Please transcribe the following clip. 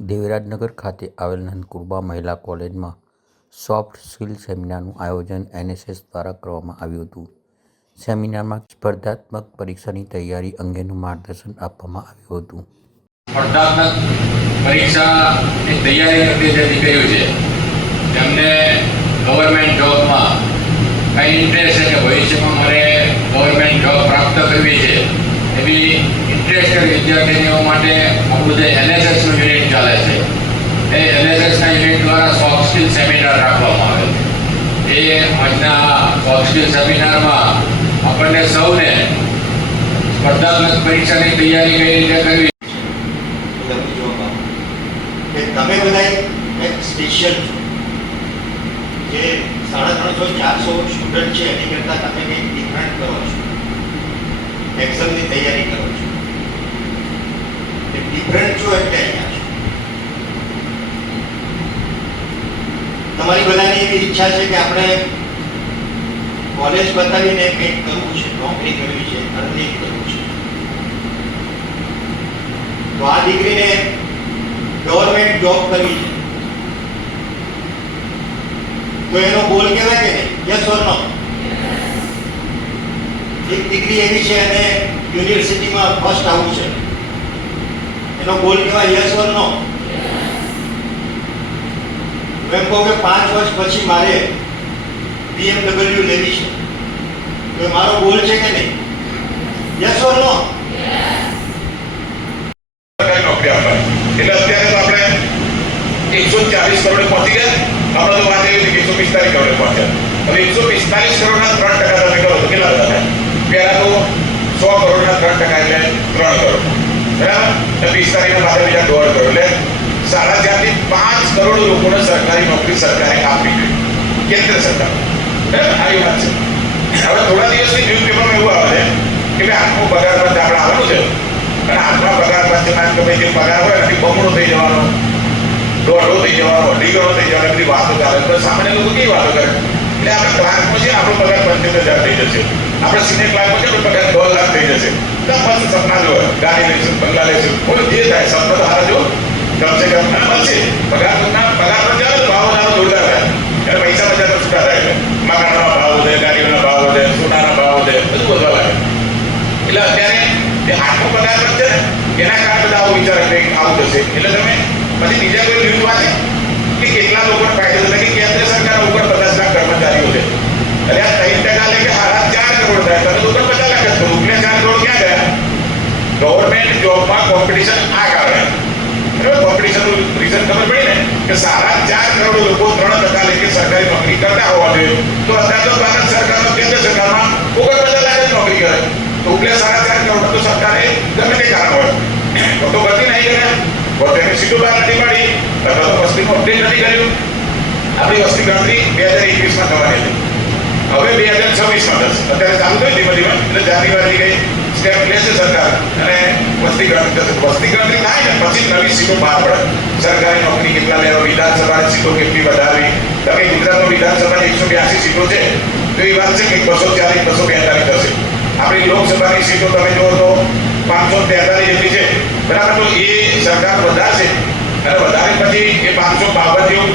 દેવરાજનગર ખાતે આવેલ નંદકુરબા મહિલા કોલેજમાં સોફ્ટ સ્કિલ સેમિનારનું આયોજન એનએસએસ દ્વારા કરવામાં આવ્યું હતું. સેમિનારમાં સ્પર્ધાત્મક પરીક્ષાની તૈયારી અંગેનું માર્ગદર્શન આપવામાં આવ્યું હતું. સ્પર્ધાત્મક પરીક્ષાની તૈયારી કરતી જે દીકરીઓ છે, તેમને ગવર્મેન્ટ જોબમાં કંઈ ઇન્ટરેસ્ટ છે કે ભવિષ્યમાં મારે ગવર્મેન્ટ જોબ પ્રાપ્ત કરવી છે, એવી ઇન્ટરેસ્ટેડ વિદ્યાર્થીનીઓ માટે આપણું જે છે એ એનએસએસના યુનિટ દ્વારા સોફ્ટ સ્કિલ સેમિનાર રાખવામાં આવે છે એ આજના સોફ્ટ સ્કિલ સેમિનારમાં આપણને સૌને સ્પર્ધાત્મક પરીક્ષાની તૈયારી કઈ રીતે કરવી? તમે બધા એક સ્પેશિયલ છો. જે સાડા ત્રણસો ચારસો સ્ટુડન્ટ છે, એની કરતાં તમે કંઈક ડિફરન્ટ કરો છો. એક્ઝામની તૈયારી કરો છો. એ ડિફરન્ટ છો એટલે અહીંયા તમારી બધાની એવી ઈચ્છા છે કે આપણે કોલેજ બતાવીને કંઈક કરવું છે, નોકરી કરવી છે અર્નિંગ કરવું છે. તો આ દીકરીને ગવર્મેન્ટ જોબ કરવી છે. તો એનો ગોલ કહેવાય કે નહીં? યસ ઓર નો એક દીકરી એવી છે અને યુનિવર્સિટીમાં ફર્સ્ટ આવું છે. એનો ગોલ કહેવાય યસ ઓર નો એમ કહું કે પાંચ વર્ષ પછી મારે BMW લેવી છે. તો એ મારો ગોલ છે કે નહીં? યસ ઓર નો સરકારી નોકરી આપવાની. એટલે અત્યારે તો આપણે એકસો ચાલીસ કરોડે પહોંચી ગયા. આપણે તો વાત એવી હતી કે એકસો પિસ્તાલીસ કરોડે પહોંચ્યા. હવે એકસો પિસ્તાલીસ કરોડના ત્રણ ટકા તમે કરો તો કેટલા બધા થાય? પહેલા તો સો કરોડના ત્રણ ટકા એટલે ત્રણ કરોડ. બરાબર? એટલે પિસ્તાલીસના પાછળ બીજા દોઢ કરોડ. એટલે સાડા ચારથી પાંચ કરોડ લોકોને સરકારી નોકરી સરકારે કાપી જોઈએ કેન્દ્ર સરકાર. આવી વાત છે. હવે થોડા દિવસથી ન્યૂઝપેપરમાં એવું આવે છે કે ભાઈ આખો પગાર બંધ આપણે આવવાનું છે. અને આખા પગાર માન કે ભાઈ જે પગાર હોય એનાથી બમણો થઈ જવાનો, દોઢો થઈ જવાનો, અઢી ગણો થઈ જવાનો બધી વાતો ચાલે તો સામાન્ય લોકો કેવી વાતો કરે? એટલે આપણે ક્લાર્કમાં છે આપણો પગાર પંચોતેર હજાર થઈ જશે. આપણે સિનિયર ક્લાર્કમાં છે આપણો પગાર દોઢ લાખ થઈ જશે. તો મસ્ત સપના જો ગાડી લઈશું, બંગલા લઈશું. બોલો, જે થાય, સપના તો હારા જો એટલે અત્યારે જે આઠમો પગાર છે, એના કારણે બધા આવો વિચાર કે આવું થશે એટલે તમે પછી બીજા કોઈ ન્યૂઝ વાંચે? કે કેટલા લોકોને ફાયદો થશે કે કેન્દ્ર સરકાર ઉપર પચાસ લાખ કર્મચારીઓ છે. એટલે આ ત્રણ ટકા લે કે હારા ચાર કરોડ થાય, તમે લોકો પચાસ લાખ જ ઉપલે ચાર કરોડ ક્યાં ગયા? ગવર્મેન્ટ જોબમાં કોમ્પિટિશન આ કારણે. કોમ્પિટિશન કોમ્પિટિશનનું રીઝન ખબર પડી ને? કે સારા ચાર કરોડ લોકો ત્રણ ટકા લેખે સરકારી નોકરી કરતા હોવા જોઈએ. તો અત્યારે તો ભારત સરકારમાં કેન્દ્ર સરકારમાં ઉપર પચાસ લાખ નોકરી કરે. તો ઉપલે સાડા ચાર કરોડ તો સરકારે ગમે તે કારણ હોય તો તો ગતિ નહીં કરે તો તેની સીધું બહાર નથી પાડી અથવા તો વસ્તીનું અપડેટ નથી કર્યું આપણી વસ્તી ગણતરી બે હજાર એકવીસમાં થવાની હતી હવે બે હજાર છવ્વીસમાં થશે અત્યારે ચાલુ થયું ધીમે ધીમે એટલે જાન્યુઆરી ગઈ સ્ટેપ લેશે સરકાર અને વસ્તી ગણતરી થશે વસ્તી ગણતરી થાય ને પછી નવી સીટો બહાર પડે સરકારી નોકરી કેટલા લેવા વિધાનસભાની સીટો કેટલી વધારવી તમે ગુજરાતમાં વિધાનસભાની એકસો બ્યાસી સીટો છે તો એ વાત છે કે બસો ચાલીસ બસો બેતાલીસ થશે આપણી લોકસભાની સીટો તમે જુઓ તો પાંચસો તેતાલીસ જેટલી છે. બરાબર તો એ સરકાર વધારશે. અને વધારે પછી એ પાંચસો બાવન જેવું